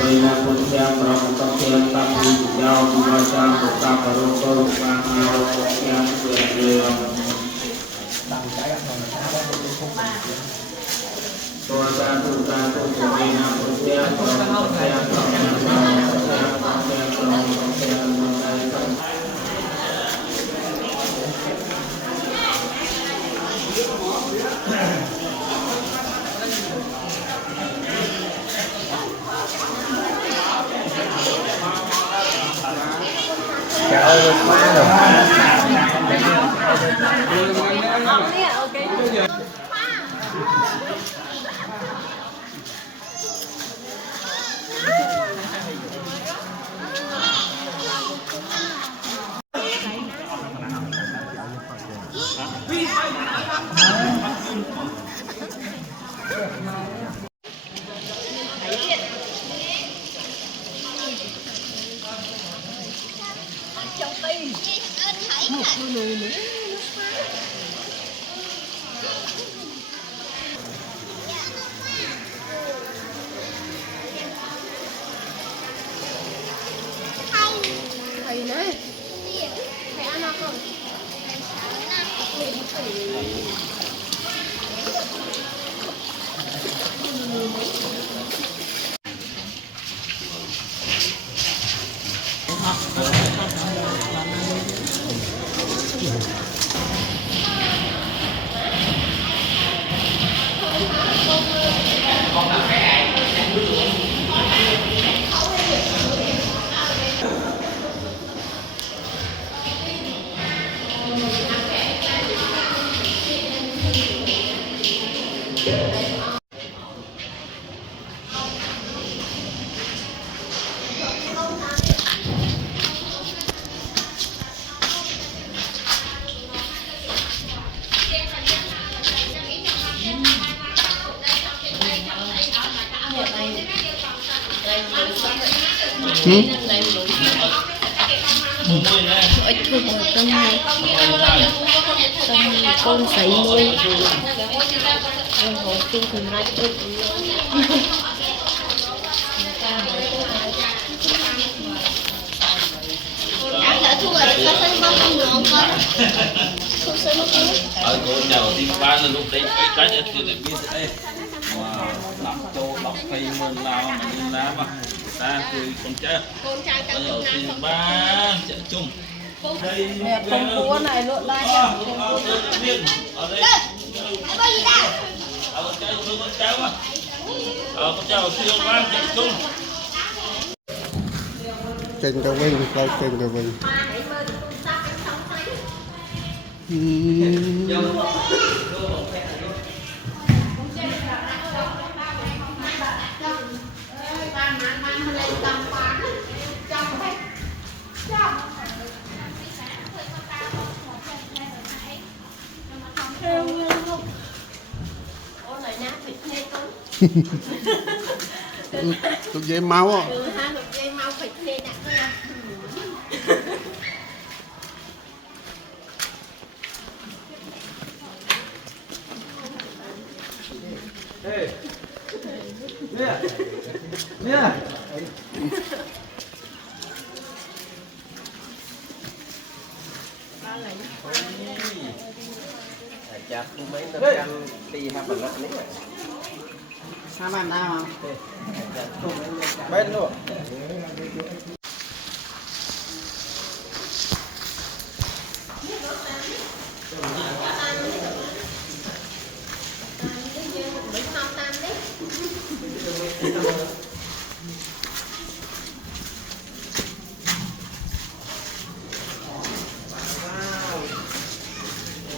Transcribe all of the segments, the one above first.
Bây là con theo rong con theo tâm đi giao qua trang của ta và rô cơ và nhau con theo về đường tôi ta tu của mình là con theo con theo Trời ơi, quá rồi. Thầy này, thầy ăn nào không? Ở chung ở trong này con sấy nuôi rồi họ chung thường lại ướp cô chào đi ba là lúc đấy cái trái thì lại biết đây mà làm châu đọc cây mơn lao mà đi lá mà ta cười con trai bây giờ thì ba chợ chung mẹ không cua này lộn lại ở đây con trai siêu ba chợ chung Kênh Cao Vinh, quay kênh Cao Vinh. Tụi dây máu á. Chặt mấy nó canh đi hai phần lắm đấy. sao bạn nào Bên luôn.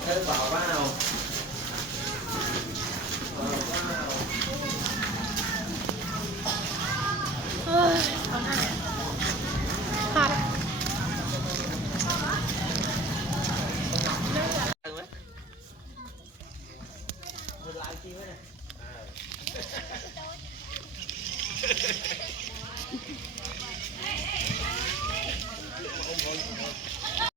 Thế bảo vào